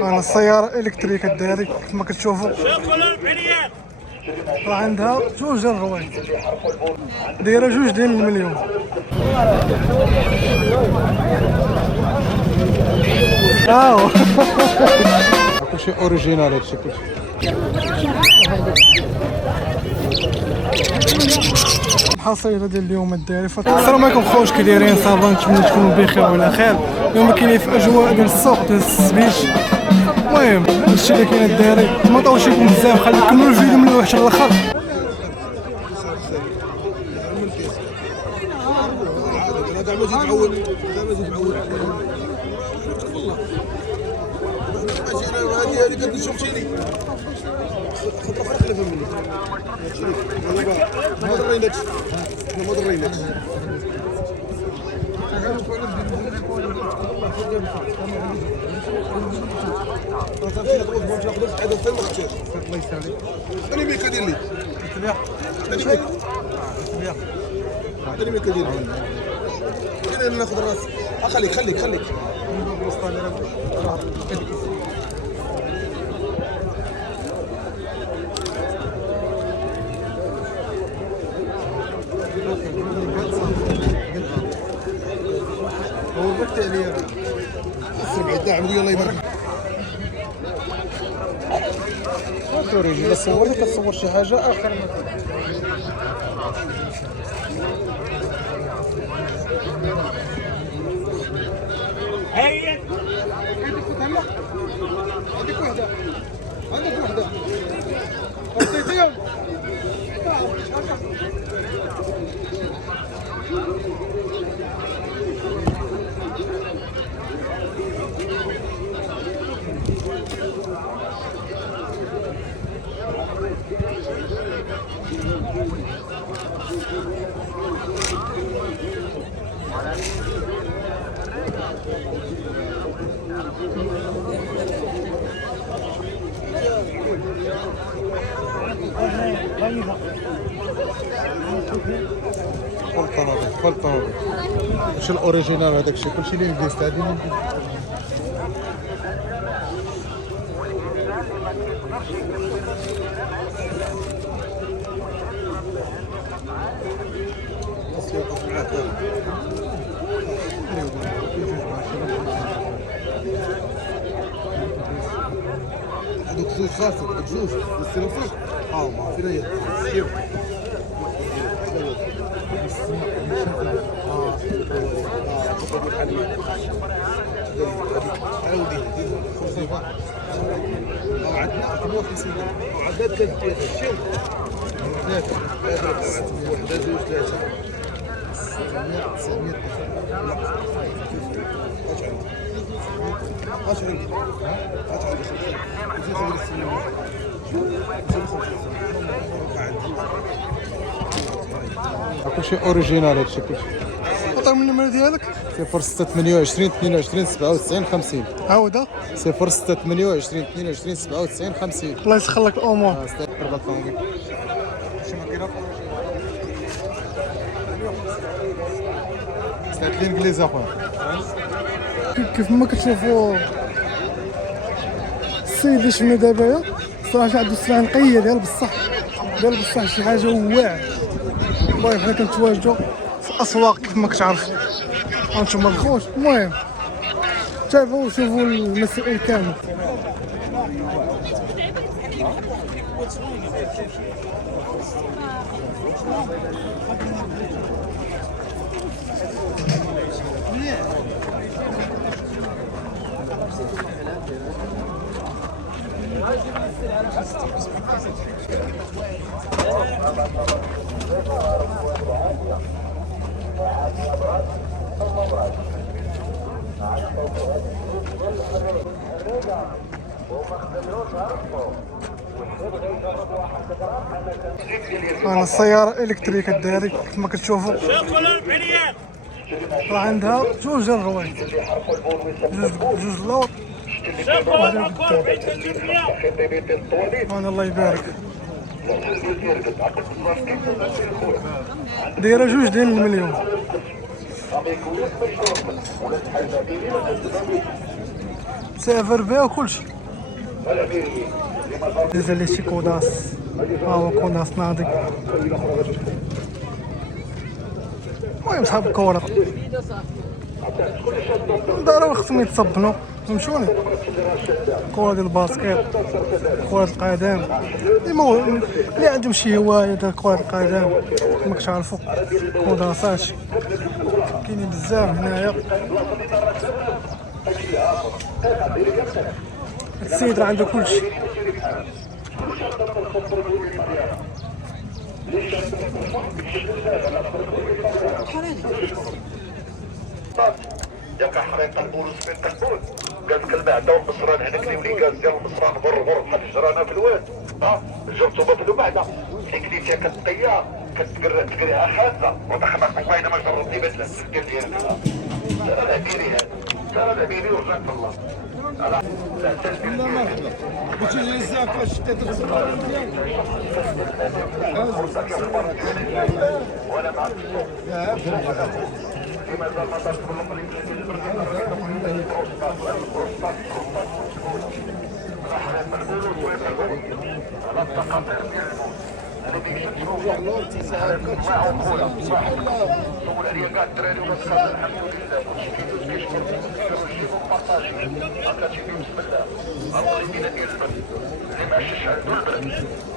انا السيارة الكتريك هذه كما كتشوفوا راه عندها جوج الروايد، دايره 2 مليون. كلشي اوريجينال هادشي كلشي. الحصيله ديال اليوم الداري. السلام عليكم خوش، كي دايرين؟ صافا، نتمنى تكونوا بخير وعلى خير. اليوم كاينين في اجواء ديال السوق ديال السبيش. المهم هادشي اللي كاين الداري، ما طولش لكم بزاف، خلي نكملوا الفيديو من الاول حتى الاخر. ناخذ الراس. خليك هو وقت عليا اسرع داعم الله يبارك فيك. رجل صورت كتصور شي حاجه اخر هيا عندك وحده عطيتيهم خلطه واش الاوريجينال هذاك الشيء كلشي اللي نقيس عادي هذوك زوج خاصك هذوك زوج السلوفات ما فينا هي عندنا 58 وعدد كتبيع الشيء ثلاثة وحدة جوج ثلاثة 900 اش عندي كلشي اوريجينال هادشي كلشي. عطيهم النمره ديالك. 06 28 22 97 50. عاودها. 06 28 22 97 50. الله يسخر لك الامور. سلات الانجليز اخويا. كيف ما كتشوفوا السيد اللي شفنا دابا صراحه عنده السلعه نقيه ديال بصح شي حاجه واعره. المهم حنا كنتواجدوا في الاسواق كيف ما كتعرفوا هانتوما الخوت. المهم تابعوا وشوفوا المسائل كامل. انا السيارة الكتريك هذه كما كتشوفوا راه عندها جوج الروايد، جوج اللوط الله يبارك. دايره 2 مليون. سيرفر بها وكلشي. داز عليه شي كوداس، ها هو كوداس ناضي. المهم صحاب الكورة دارو خصهم يتصبنوا، فهمتوني. الكورة ديال الباسكيت، كرة القدم، اللي عندهم شي هواية ديال كرة القدم كما كتعرفوا كوداسات كاينين بزاف هنايا. السيد راه عنده كلشي. ياك حريق البولس من تلبون قالك المعده والمصران هذاك اللي ولي قال ديال المصران غر بحال الجرانه في الواد جرتو في المعده كي كليتيها كتقيا كتقريها خانزه وتخمق والله الا ما جربتي بدله السكر ديالها ترى العبيري هذا ترى العبيري ورجعت الله لا مرحبا قلت لي الزاف فاش شديت الصبر ولا مع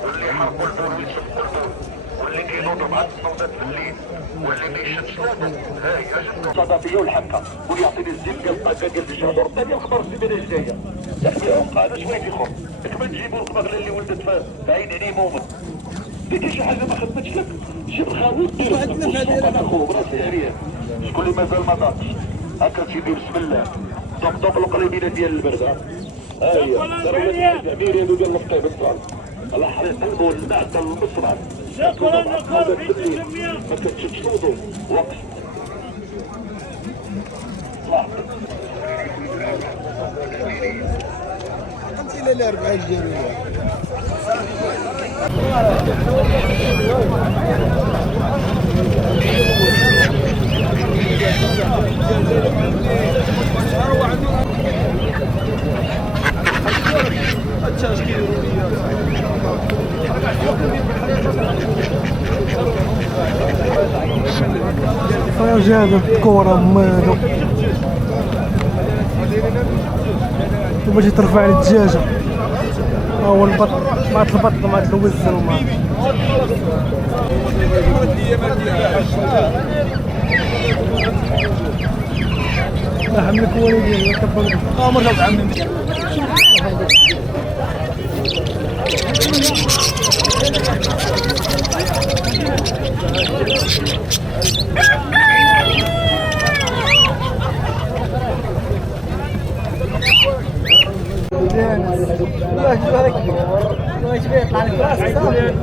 واللي يحرقوا البول ويسبوا البول واللي كينوضوا مع النوضات في الليل واللي ما يشدش ها هي الصدفيه والحبكه ويعطيني الزيت ديال الطاقه ديال الشهر وربما ديال الخبر في السيمانه الجايه يحميهم قاده شويه كيخرج كما نجيبوا القبغله اللي ولدت في عين عليه مومن بدي شي حاجه ما خدمتش لك جيب الخاوي دير عندنا في هذه اخو براسي عليا شكون اللي مازال ما ضاقش هكا تيدير بسم الله طبطب القليبينه ديال البرده ها هي التعبير ديال الفطير بالصال الله حريق قلبه المعده المصران شكرا ما كتشدش الوضوء وقف انت الى 40 ديال جاب الكورة مالو وباش ترفع على الدجاجة. ها هو البط مع البط مع الوز ومع لا حملك والدين كبر مرحبا عمي. الله يبارك فيك. الله يجبرك على الكراسي.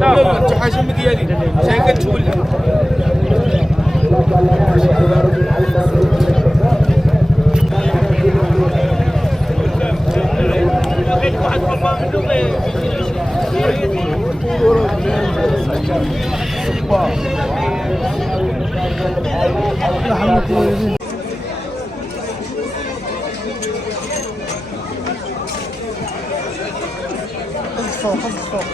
لا انت حاجه ديالي شحال كتولى لا حملك والدين. فوق فوق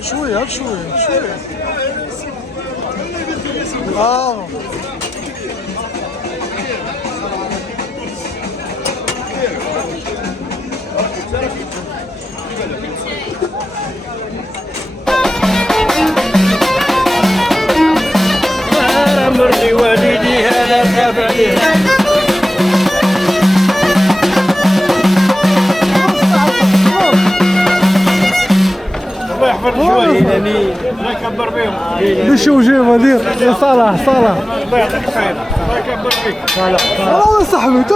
شوية شوية شوية مرضي والدي هذا خاف عليه الله يحفظ شويه يعني الله يكبر بهم دي شو جيبه دير يا صالح صالح الله يعطيك خير الله يكبر بك صالح يا صاحبي انت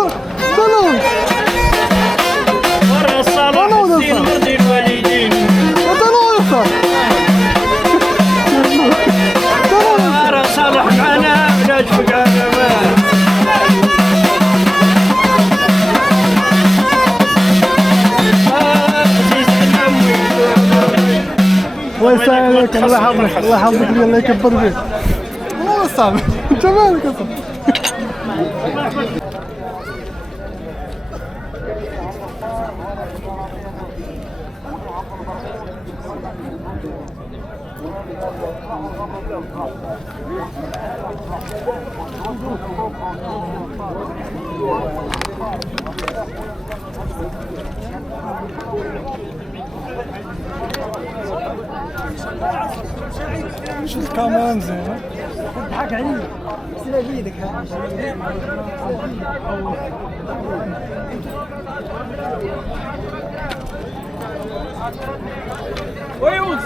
صالح ورا الصلاح الدين مرضي الوالدين انت يا صاحبي ورا صالح معنا بلا تفك على ما عزيز عمي الله يسهل عليك، الله يحفظك، الله يحفظك لي، الله يكبر بك. والله صعب. انت مالك اصلا؟ شوف الكاميرا مزيانة. تضحك علي سلا بيدك ويوز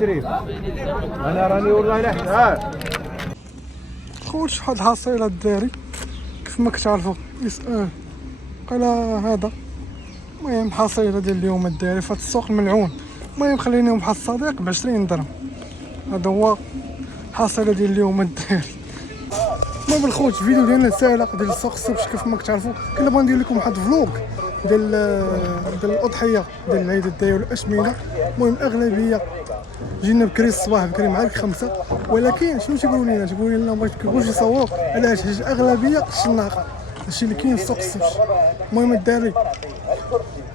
شريف انا راني والله لحد. خوت شوف واحد الحصيلة الداري كيف ما كتعرفوا قال هذا. المهم حصيلة ديال اليوم الداري في هاد السوق الملعون. المهم خلينيهم بحال الصديق ب20 درهم. هذا هو حصيلة ديال اليوم الداري. المهم الخوت الفيديو ديالنا ساهله ديال السوق السبت كيف ما كتعرفوا. كنا بغا ندير لكم واحد فلوق ديال الاضحيه ديال العيد الداير والاشمنه. المهم الاغلبيه جينا بكري الصباح بكري مع الخمسة، ولكن شنو تيقولوا لنا؟ تيقولوا لنا ما كيبغوش يصوروا. علاش؟ حيت الاغلبيه قش الناقه، هادشي اللي كاين في السوق السبت. المهم الداري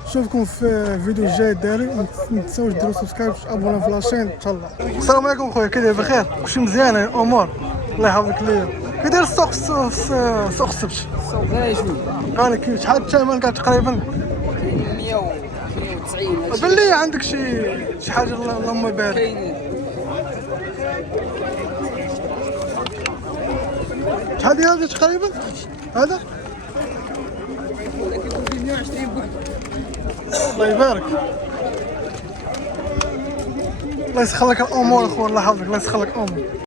نشوفكم في الفيديو الجاي الداري. ما تنساوش ديروا سبسكرايب وابوناو في لاشين ان شاء الله. السلام عليكم خويا، كي داير بخير؟ كلشي مزيان الامور؟ الله يحفظك ليا. كي داير السوق السوق السبت؟ السوق غالي شويه قال لك شحال الثمن كاع تقريبا؟ 190 بان لي عندك شي حاجه اللهم بارك. كاين شحال ديال هذا تقريبا؟ هذا 120 بوحده. الله يبارك. الله يسخر لك الامور اخويا، الله يحفظك، الله يسخر لك الامور.